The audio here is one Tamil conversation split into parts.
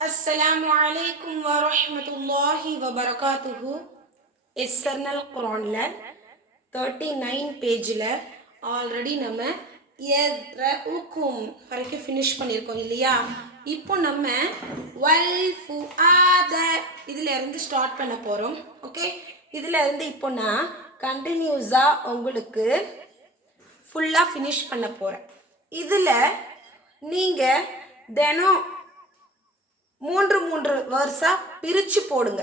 السلام عليكم ورحمة الله وبركاته எஸ்என்எல் குரானில் தேர்ட்டி நைன் பேஜில் ஆல்ரெடி நம்ம ஊக்கும் வரைக்கும் ஃபினிஷ் பண்ணியிருக்கோம் இல்லையா? இப்போ நம்ம வல் ஃபு ஆத இதில் இருந்து ஸ்டார்ட் பண்ண போகிறோம் ஓகே இதில் இருந்து இப்போ நான் கண்டினியூஸாக உங்களுக்கு ஃபுல்லாக ஃபினிஷ் பண்ண போகிறேன் இதில் நீங்கள் தினம் மூன்று மூன்று வேர்ஸாக பிரித்து போடுங்க.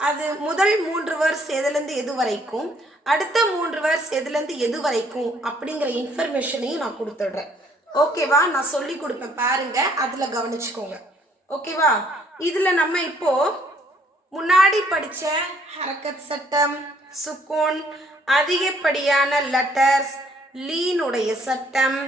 அது முதல் மூன்று வேர்ஸ் எதுலேருந்து எது வரைக்கும் அடுத்த மூன்று வேர்ஸ் எதுலேருந்து எது வரைக்கும் அப்படிங்கிற இன்ஃபர்மேஷனையும் நான் கொடுத்துட்றேன். ஓகேவா நான் சொல்லி கொடுப்பேன் பாருங்க. அதில் கவனிச்சுக்கோங்க. ஓகேவா இதில் நம்ம இப்போ முன்னாடி படித்த ஹரக்கத் சட்டம் சுக்கூன் அதிகப்படியான லெட்டர்ஸ் லீனுடைய சட்டம்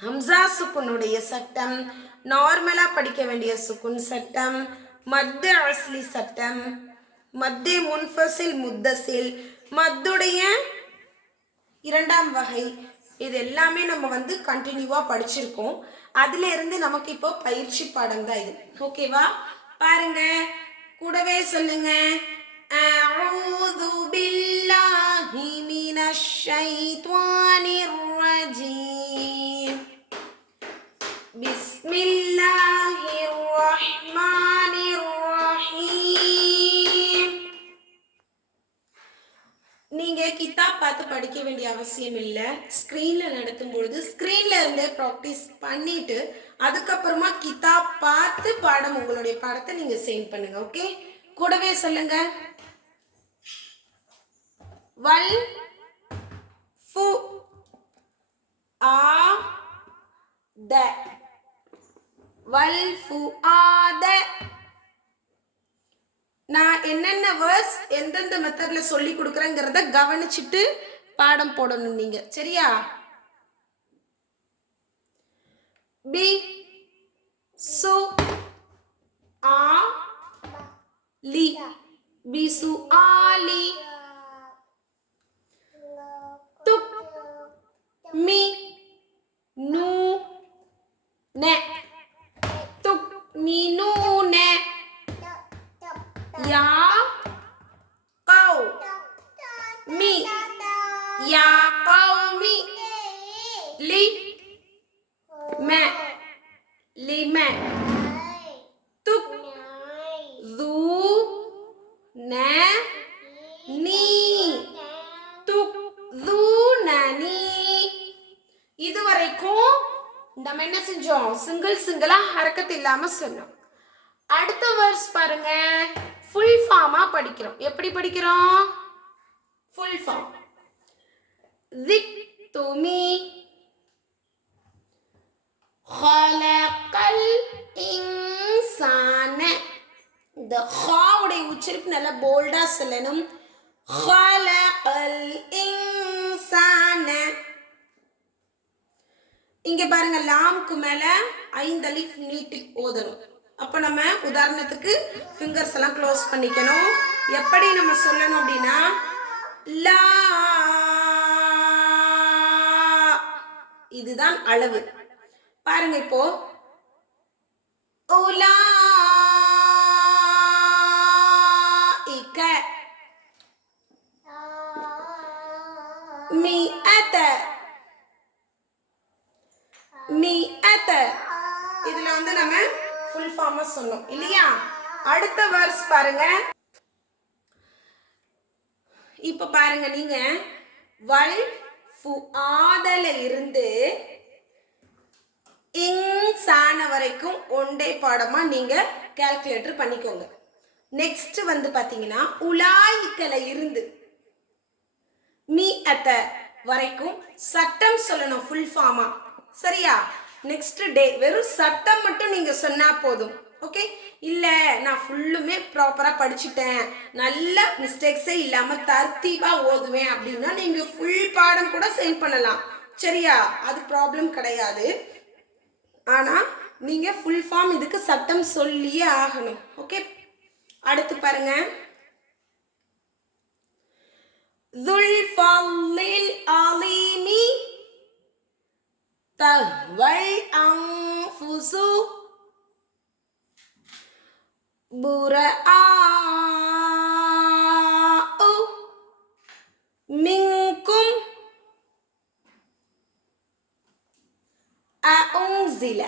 ஹம்சா சுக்குனுடைய சட்டம் நார்மலாக படிக்க வேண்டிய சுக்குன் சட்டம் மத்து அஸ்லி சட்டம் மத்திய முன்ஃபசில் முத்தசில் மத்துடைய இரண்டாம் வகை. இது எல்லாமே நம்ம வந்து கண்டினியூவாக படிச்சிருக்கோம். அதுல இருந்து நமக்கு இப்போ பயிற்சி பாடம் தான் இது. ஓகேவா பாருங்க. கூடவே சொல்லுங்க. அவுது பில்லாஹி மினஷ் ஷைத்வான். بسم الله الرحمن الرحيم நீங்க கிதாப் பார்த்து படிக்க வேண்டிய அவசியம் இல்லை ஸ்க்ரீன்ல நடத்தும் பொழுது ஸ்க்ரீன்ல இருந்தே ப்ராக்டிஸ் பண்ணிட்டு அதுக்கப்புறமா கிதாப் பார்த்து பாடம் உங்களுடைய பாடத்தை நீங்க சென்ட் பண்ணுங்க ஓகே கூடவே சொல்லுங்க வல் ஃபு ஆ த வல் ஃபு ஆ த நான் என்னென்ன வேர்ஸ் எந்தெந்த மெத்தட்ல சொல்லி கொடுக்குறேங்கிறத கவனிச்சுட்டு பாடம் போடணும் நீங்க. சரியா? பி சு. ஆ. லி. பி. சு. ஆ. லி. யா கௌ மி யா கௌமி லி மெ லி மெ துக் து ந நீ துக் து ந நீ இதுவரைக்கும் நம்ம என்ன செஞ்சோம்? சிங்கிள் சிங்கிளா ஹரக்கத்து இல்லாம சொன்னோம். அடுத்த வேர்ஸ் பாருங்க. ஃபுல் ஃபார்மா படிக்கிறோம் எப்படி படிக்கிறோம் ஃபுல் ஃபார்ம் ذك துமி خلق الإنسان இந்த ஹாவுடைய உச்சரிப்பு நல்லா போல்டா சொல்லணும் خلق الإنسان இங்க பாருங்க லாம்க்கு மேல ஐந்து அலிஃப் நீட்டி ஓதணும் அப்போ நம்ம உதாரணத்துக்கு ஃபிங்கர்ஸ் எல்லாம் க்ளோஸ் பண்ணிக்கணும். எப்படி நம்ம சொல்லணும் அப்படின்னா லா இதுதான் அளவு. பாருங்க இப்போ. உலா இக்க. மி அத்த. மி அத்த. இதுல வந்து நம்ம ஃபுல் ஃபார்மா சொன்னோம் இல்லையா? அடுத்த வேர்ஸ் பாருங்க. இப்ப பாருங்க நீங்க. வல் ஆதல இருந்து இன்சான வரைக்கும் ஒன்டே பாடமா நீங்க கால்குலேட்டர் பண்ணிக்கோங்க. நெக்ஸ்ட் வந்து பாத்தீங்கன்னா உலாய்க்கல இருந்து மீ அத்த வரைக்கும் சட்டம் சொல்லணும் ஃபுல் ஃபார்மா சரியா? நெக்ஸ்ட் டே வெறும் சட்டம் மட்டும் நீங்க சொன்னா போதும் ஓகே இல்ல நான் ஃபுல்லுமே ப்ராப்பரா படிச்சுட்டேன் நல்ல மிஸ்டேக்ஸே இல்லாம தர்த்தீபா ஓதுவேன் அப்படின்னா நீங்க ஃபுல் பாடம் கூட சென்ட் பண்ணலாம் சரியா அது ப்ராப்ளம் கிடையாது ஆனா நீங்க ஃபுல் ஃபார்ம் இதுக்கு சட்டம் சொல்லியே ஆகணும் ஓகே அடுத்து பாருங்க ذُل فضل العظيم تهوى الأنفس புர ஆ உ அஉன்சில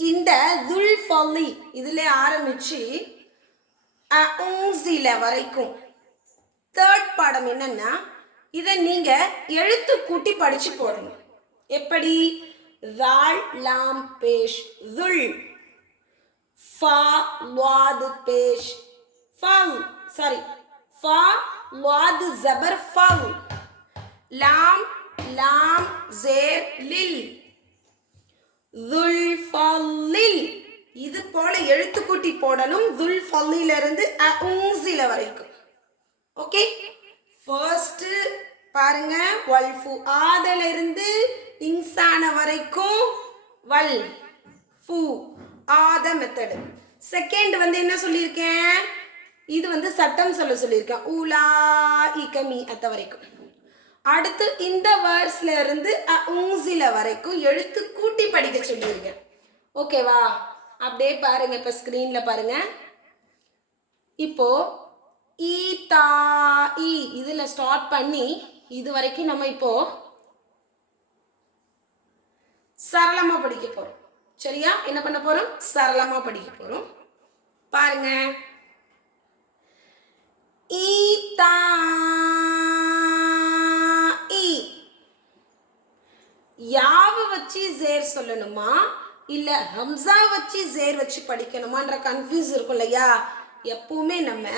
இந்த துல் ஃபலி இதுல ஆரம்பிச்சு அஉன்சில வரைக்கும். தேர்ட் பாடம் என்னன்னா இதை நீங்க எழுத்து கூட்டி படிச்சு போடணும். எப்படி? ராள் லாம் பேஷ் துல். ஃபா லாது பேஷ். ஃபங் சாரி ஃபா லாது ஜபர் ஃபங். லாம் லாம் ஜேர் லில். துல் ஃபல்லில் இது போல எழுத்துக்கூட்டி போடணும் துல் ஃபல்லில இருந்து வரைக்கும். ஓகே? ஃபர்ஸ்ட் பாருங்க. வல் ஃபு ஆதல இருந்து இன்சான வரைக்கும். வல் ஃபு ஆத மெத்தடு செகண்ட் வந்து என்ன சொல்லியிருக்கேன்? இது வந்து சட்டம் சொல்ல சொல்லியிருக்கேன். ஊலா இகமி அத்த வரைக்கும். அடுத்து இந்த வேர்ட்ஸ்ல இருந்து ஊசில வரைக்கும் எழுத்து கூட்டி படிக்க சொல்லியிருக்கேன். ஓகேவா அப்படியே பாருங்க இப்போ ஸ்க்ரீன்ல பாருங்க. இப்போ ஈ தா இ இதில் ஸ்டார்ட் பண்ணி இது வரைக்கும் நம்ம இப்போ சரளமாக படிக்க போகிறோம் சரியா? என்ன பண்ண போறோம்? சரளமா படிக்க போறோம். பாருங்க. ஈ. இ யாவ வச்சு ஜேர் சொல்லணுமா? இல்ல ஹம்சா வச்சு ஜேர் வச்சு படிக்கணுமான்ற கன்ஃபியூஸ் இருக்கும் இல்லையா? எப்பவுமே நம்ம